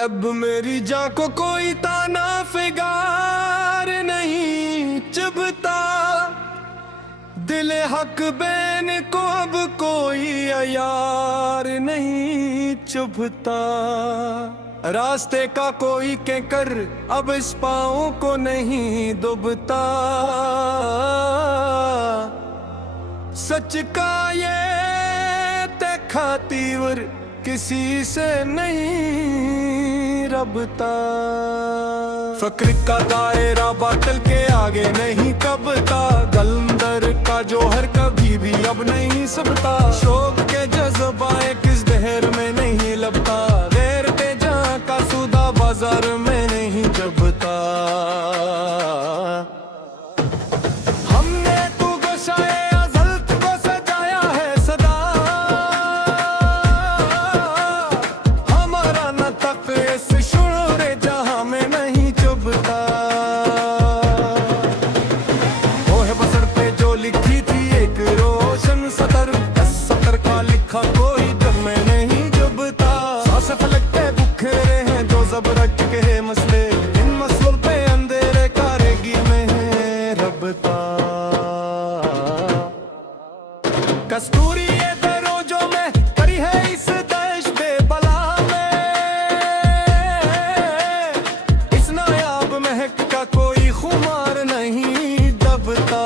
अब मेरी जान को कोई ताना फिगार नहीं चुभता, दिल हक बैन को अब कोई यार नहीं चुभता। रास्ते का कोई कहकर अब इस पाँव को नहीं दुबता, सच का ये देखा तीवर किसी से नहीं रबता। फक्र का दायरा बातल के आगे नहीं कबता, कलंदर का जोहर कभी भी अब नहीं सबता। शौक के जज्बाए किस दहर में नहीं लबता, गैर पे जहाँ का सूदा बाजार में नहीं जबता। मसले इन मसलों पे अंधेरे कारेगी में रबता। कस्तूरी ये दरोजों में पड़ी है इस देश बेबला में, इस नायाब महक का कोई खुमार नहीं दबता।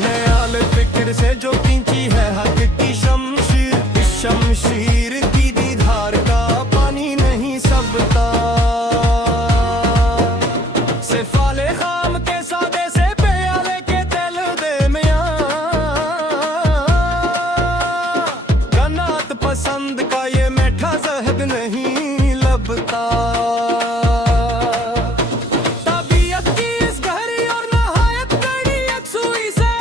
नयाल फिक्र से जो खींची है हक की शमशीर, इस शमशीर की दीदार का सिफाले खाम के सादे से प्याले के दिल दे मियां, कनात पसंद का ये मीठा जहद नहीं लबता। तबीयत की इस गहरी और नहायत कड़ी यकसुई से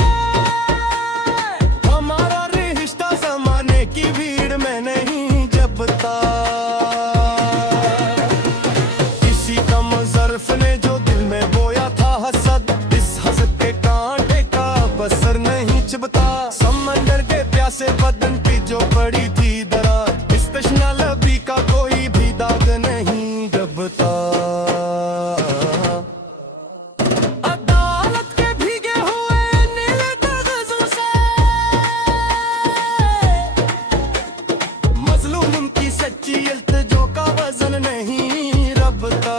हमारा रिश्ता जमाने की भीड़ में नहीं जबता। ने जो दिल में बोया था हसद, इस हसद के कांटे का बसर नहीं चुभता। समंदर के प्यासे बदन पे जो पड़ी थी दरार, इस तश्ना लबी का कोई भी दाग नहीं दबता। अदालत के भीगे हुए नीले कागजों से मजलूम की सच्ची इल्तिजा का वजन नहीं रबता।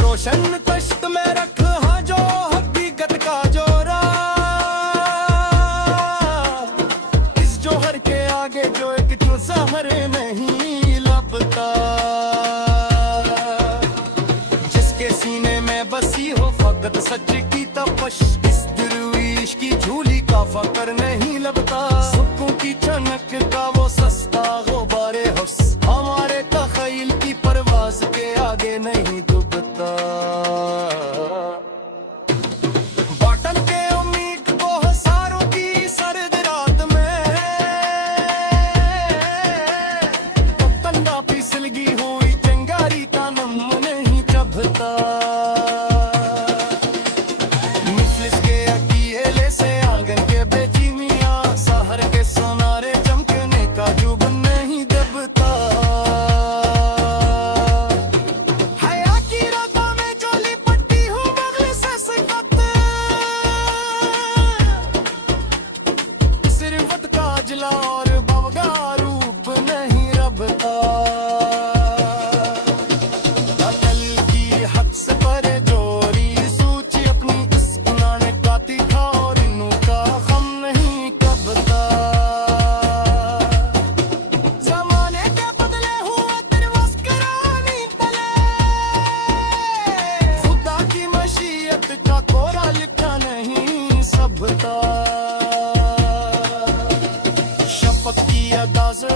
रोशन तश्त में रख हाँ जो हकीकत का जोरा, इस जोहर के आगे जो एक जुज़हर नहीं लबता। जिसके सीने में बसी हो फकत सच की तपश, इस दरवीश की झूली का फकर नहीं लबता। सुकून की चनक का वो सस्ता गुबारे हफ्स, हमारे तख़य्युल की परवाज़ के आगे नहीं दुबता। बॉटल के उम्मीद को हज़ारों की सर्द रात में, तंदा फिसलगी हुई चिंगारी का नम नहीं चबता। मुफलिस के अकेले से आंगन के बेची मियां, शहर के सोनारे चमकने का जुबन नहीं दबता। और बवगा रूप नहीं रबता। अकल की हद से परे जोरी सूची अपनी, इस इन्होंने काती था और इनू का गम नहीं कबता। जमाने के बदले हुए तेरे वस्करानी तले, खुदा की मशीयत का कोरा लिखा नहीं सबता। शपथ की अदा से